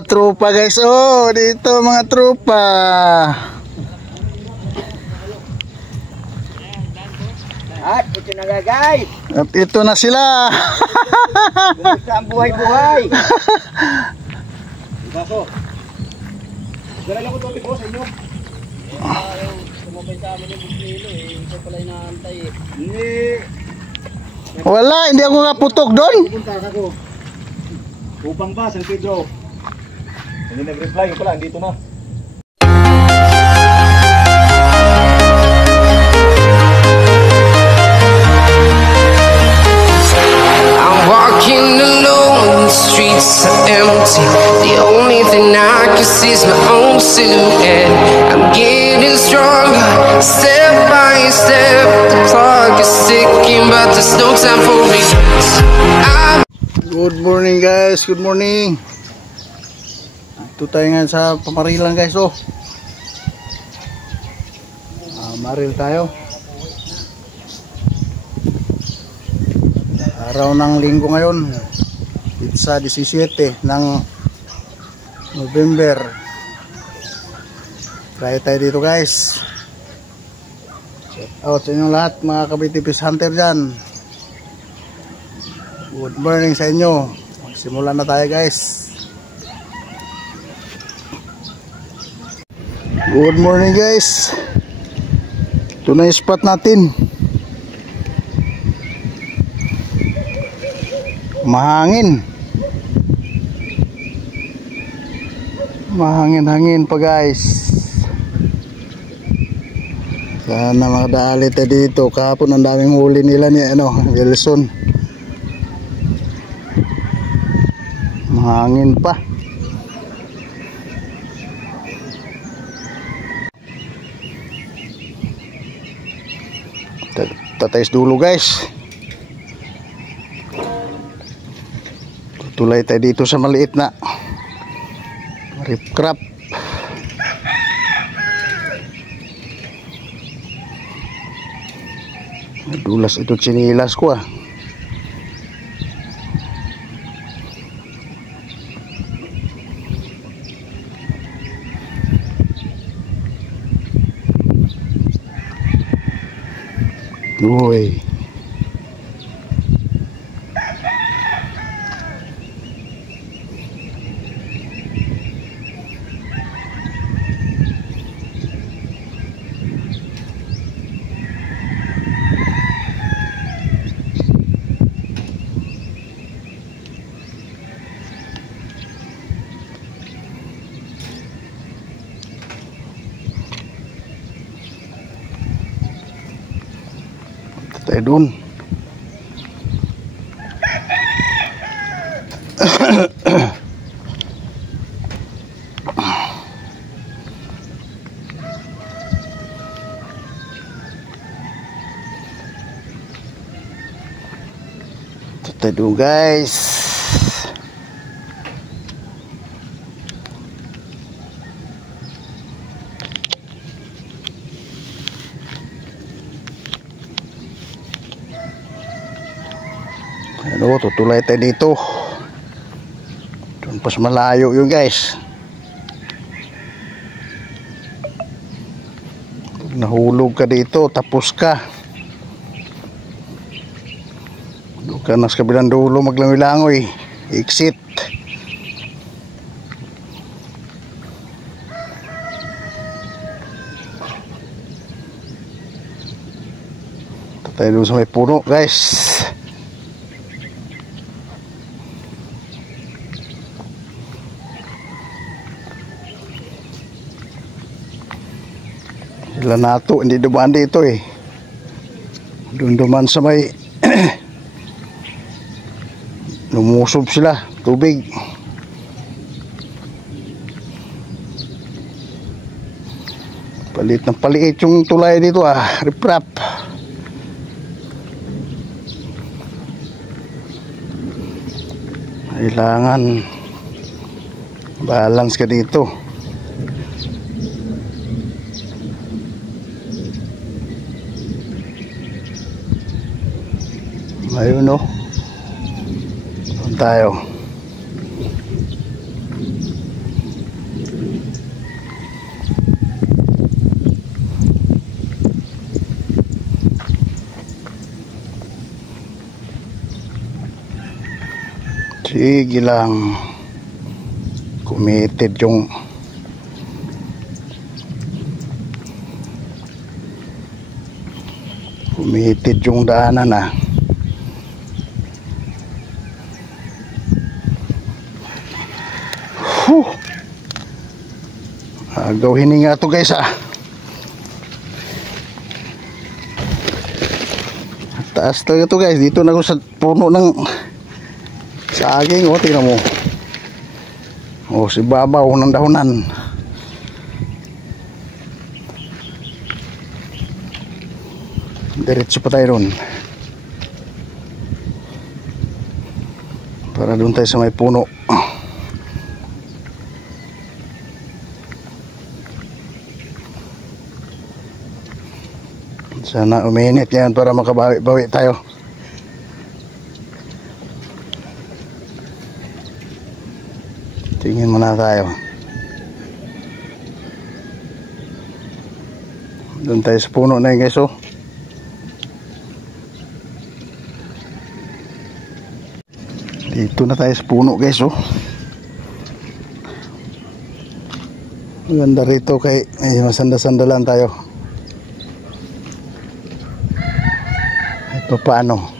Tropa guys, oh dito mga tropa. At ito na guys. At ito na sila. Kumusta ang buhay-buhay? Baso. Dala lang ko topic ko sa inyo. Sumabay sa amin yung kilo eh. Ito pala inaantay eh. Hindi. Wala, hindi ako naputok doon. Pupunta ako. Upang ba, San Pedro? Hindi nag-reply, yung pala, andito na. I'm walking alone, the streets are empty. The only thing I can see is my own silhouette. I'm getting stronger, step by step. The clock is ticking, but there's no time for me. Good morning guys, good morning. Ito tayo nga sa Pamarilan guys, oh. Maril tayo. Araw ng linggo ngayon. Sa 17 ng November. Try tayo dito guys. Shout out sa inyong lahat mga kabitipis hunter dyan. Good morning sa inyo. Magsimula na tayo guys. Good morning guys. Ito na yung spot natin. Mahangin. Mahangin-hangin pa guys. Sana makadali tayo dito. Kahapon ang daming huli nila ni Wilson. Mahangin pa. Tatayos dulo guys. Tulay tayo dito sa maliit na rip crab. Nadulas ito sinilas ko ah. Uy. Tayo dun. Tayo dun guys. Ano, tutulay tayo dito. Doon pas malayo yun guys. Pag nahulog ka dito, tapos ka. Doon ka na sa kabilang dulo maglangoy-langoy. Exit. Tayo doon sa may puno guys. Sila nato, hindi dumaan dito eh. Doon duman sa may lumusob sila, tubig. Palit ng paliit yung tulay dito ah, riprap. Kailangan balance ka dito. Ayun o. Doon tayo. Sige lang. Committed yung daanan ah. Agaw hininga to guys ah. Taas talaga to guys. Dito na ako sa puno ng saging. O tingnan mo. O si babaw ng dahonan. Diretso pa tayo doon. Para doon tayo sa may puno. Sana uminit yan para makabawi-bawi tayo. Tingin muna tayo. Doon tayo sa puno na yun guys oh. Dito na tayo sa puno guys oh. Maganda rito kay masanda-sandalan tayo. Ito paano?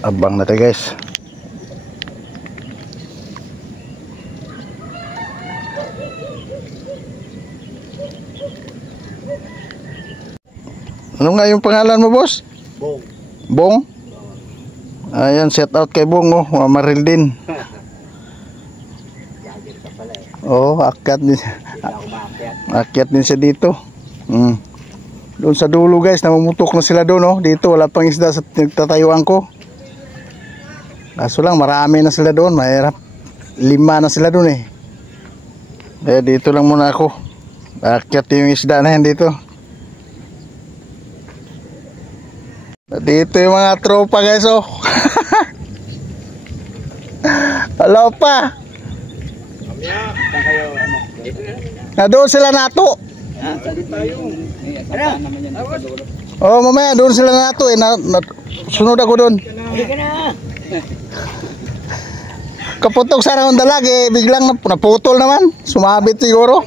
Abang na tayo guys. Ano nga yung pangalan mo boss? Bong. Bong? Ayan, set out kay Bong oh. Mamaril din. Oh, akyat din. Akyat din siya dito. Doon sa dulo guys, namumutok na sila doon oh. Dito wala pang isda sa nagtatayuan ko. Kaso lang marami na sila doon. Mahirap. 5 na sila doon eh. Kaya dito lang muna ako. Akyat yung isda na yan dito. Dito yung mga tropa guys oh. Hello pa. Doon sila nato. Oh mamaya doon sila nato eh. Sunod ako doon. Kaputok sana ng dalag eh. Biglang naputol naman. Sumabit siguro.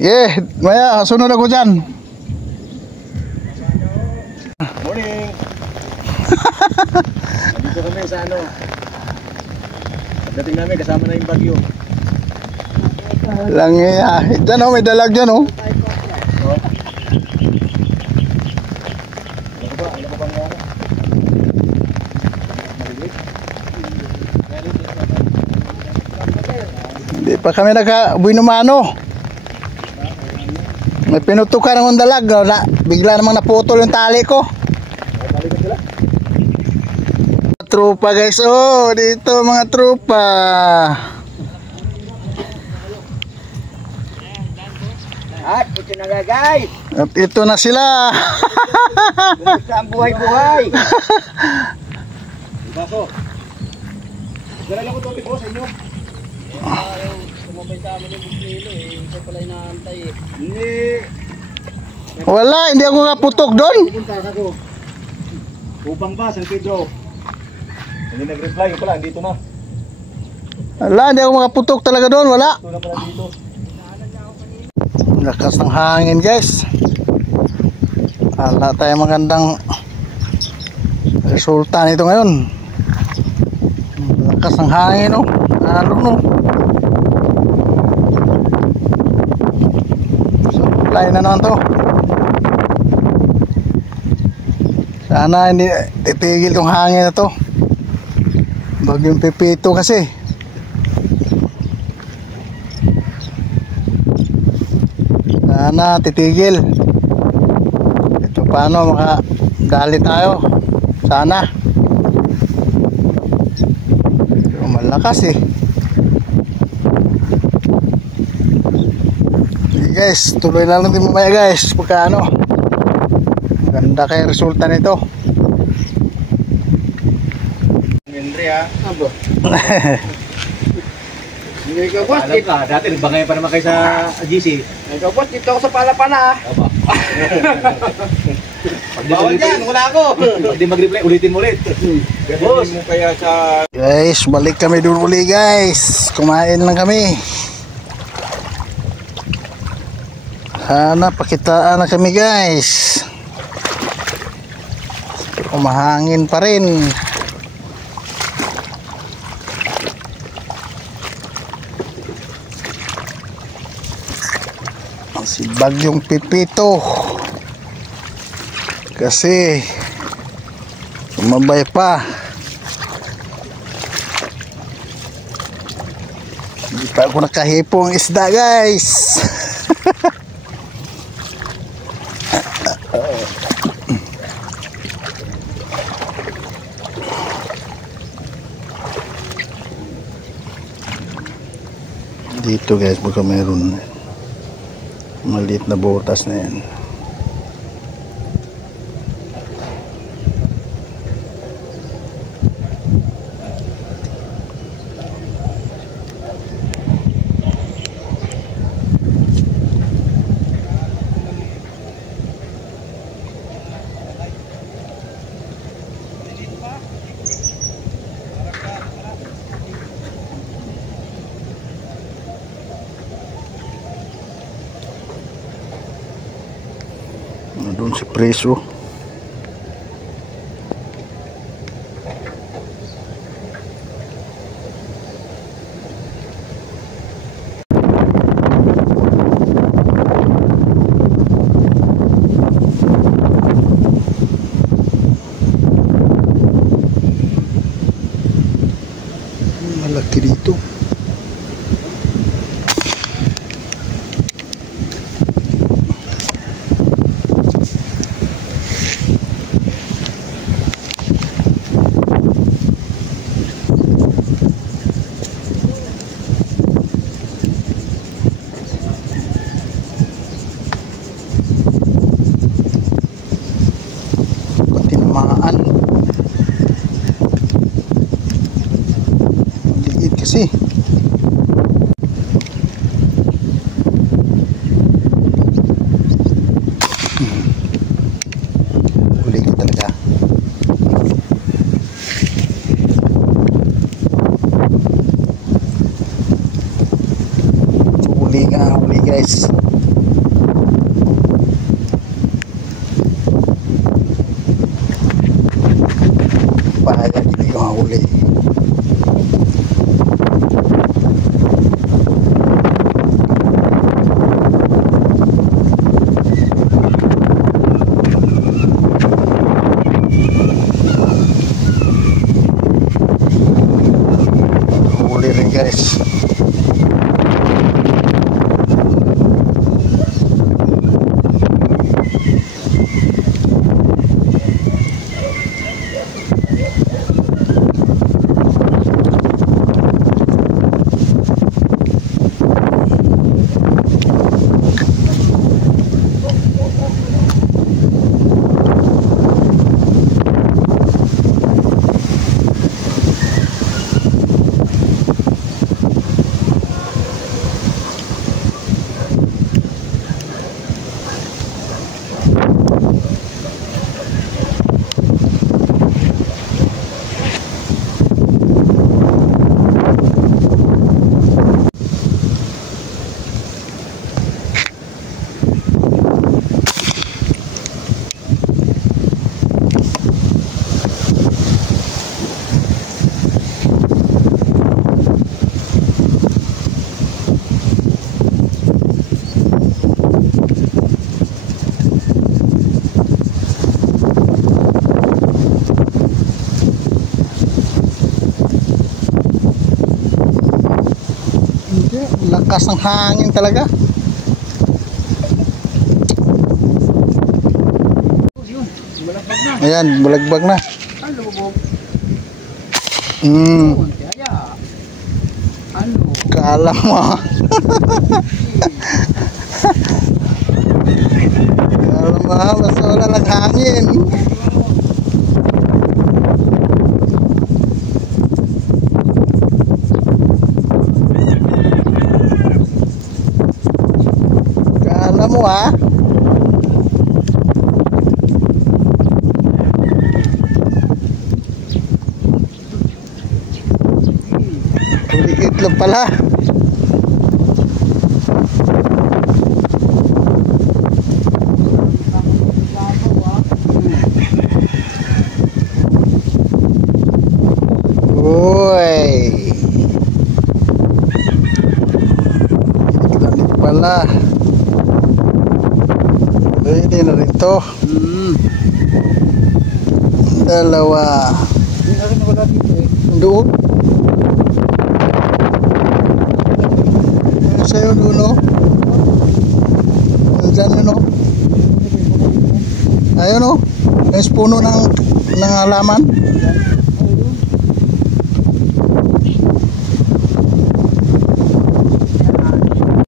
Yeah, maya sunod ako dyan. Morning. Nandito kami sa ano. Pagdating namin kasama na yung bagyo. Lang dyan oh, may dalag dyan oh. Hindi pa kami naka-buinumano. May pinutukan ng dalag no? Bigla namang naputol yung tali ko. Tropa guys oh. Dito mga tropa. At ito na guys. At ito na sila. Kumusta ang buhay-buhay? Baso. Dala lang ko topic ko sa inyo. Sumabay sa amin yung buklilo eh. Ito pala inaantay eh. Hindi. Wala, hindi ako naputok doon. Pupunta ako. Upang ba, San Pedro? Hindi nag-reply pala, andito na. Wala, hindi ako makaputok talaga doon, wala. Ito na pala dito. Lakas ng hangin guys. Wala tayong magandang resulta nito ngayon. Lakas ng hangin oh. Ano no? Supply na naman to. Sana hindi titigil tong hangin na to. Bagyong Pepito kasi. Sana titigil. Ito paano makadali tayo. Sana. Pero malakas eh. Okay guys, tuloy na lang din mamaya guys. Pagka ano, ganda kayo resulta nito. Andre ha. Abo. Ikaw boss, Alam ka, dati nagbangay pa naman kayo sa GC. ikaw boss, dito ako sa Palapana. Aba. Bawal yan, wala ako. Pag di mag-reply, ulitin mo ulit. Boss. Mo kaya sa... Guys, balik kami doon uli guys. Kumain lang kami. Hanap, pakitaan na kami guys. Umahangin pa rin. Si Bagyong Pipito kasi tumabay pa, hindi pa ako nakahipong isda guys. Dito guys, baka meron maliit na butas na yan. Doon si preso. Malaki dito. Tinamaan. Liit kasi. Huli ko talaga. Huli guys. Pahaya dito yung huli. Huli rin guys. Lakas ng hangin talaga. Ayan, bulagbag na. Kala mo. Kala mo, basta wala lang hangin. mo ha. Huli itlog pala. Uy. Itlog pala. Pwede na rin to. Dalawa. Hindi na rin wala dito eh. Doon. Ano sa'yo doon o? Nandyan yun o. Ayun o. Yung puno ng halaman.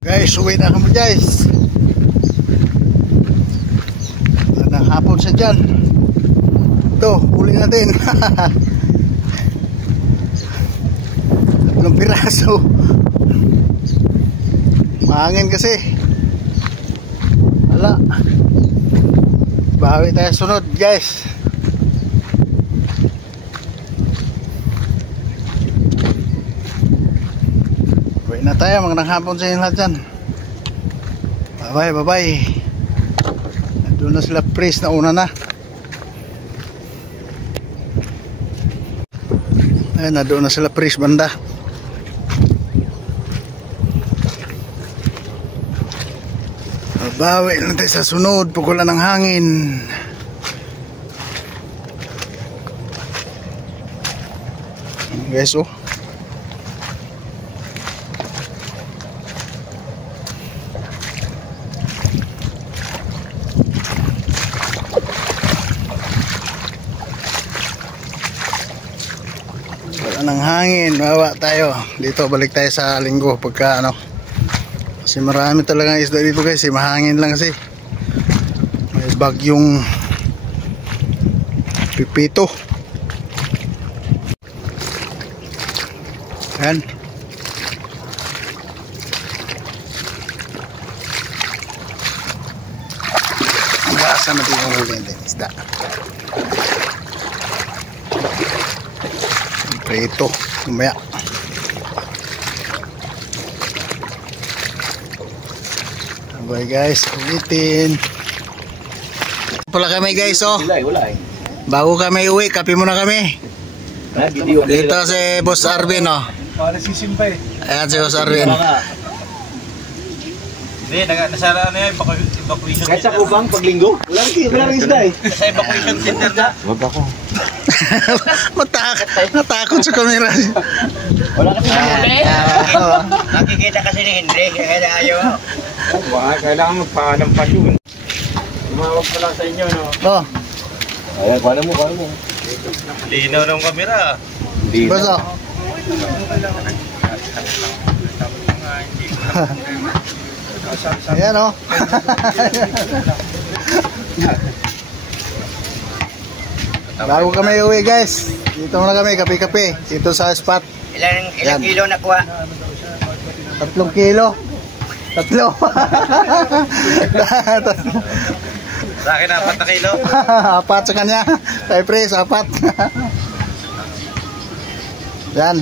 Guys, uwi na kami guys. Anong hapon sa dyan. Ito, huli natin. Tatlong piraso. Mahangin kasi. Wala. Bawi tayo sunod guys. Uwi na tayo, magandang hapon sa inyo lahat dyan. Bye bye, bye bye. Doon na sila praise na una na. Ayun na, doon na sila praise banda. Bawi lang tayo sa sunod, pukulan ng hangin. Guys, oh. Ng hangin, bawa tayo dito, balik tayo sa linggo pagka ano, kasi marami talagang isda dito guys, mahangin lang kasi may bagyong Pipito. Ayan, basa natin yung huli ng isda. Ito, kumaya. Bye guys, ulitin. Pala kami guys, oh. Wala eh. Bago kami uwi, kape muna kami. Dito si Boss Arvin, oh. Para sisimba eh. Ayan si Boss Arvin. Hindi, nasa ano yan, evacuation Kahit sa kubang paglinggo, wala rin isda eh. Sa evacuation center na. Wag ako. Natakot sa camera. Wala kasi huli. Nakikita kasi ni Henry, kaya ayaw. Kailangan magpahanap pa yun. Tumawag ko lang sa inyo, no? Oh, Ayan, paano mo? Linaw ng kamera. Boss, oh. Ayan, oh. Bago kami uwi guys, dito muna kami, kape-kape dito sa spot. Ilang kilo nakuha? 3 kilo. 3. Sa akin, 4 na kilo. 4 sa kanya. Kay Pres, 4. Yan.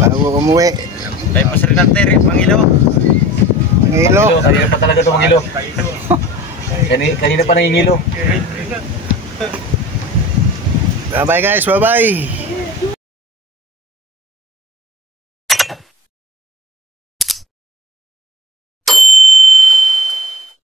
Bago umuwi. Tayo pa sa Renate, pangilo. Pangilo. Kanina pa talaga ito mangilo. Kanina pa nangingilo. Bye bye guys, bye bye.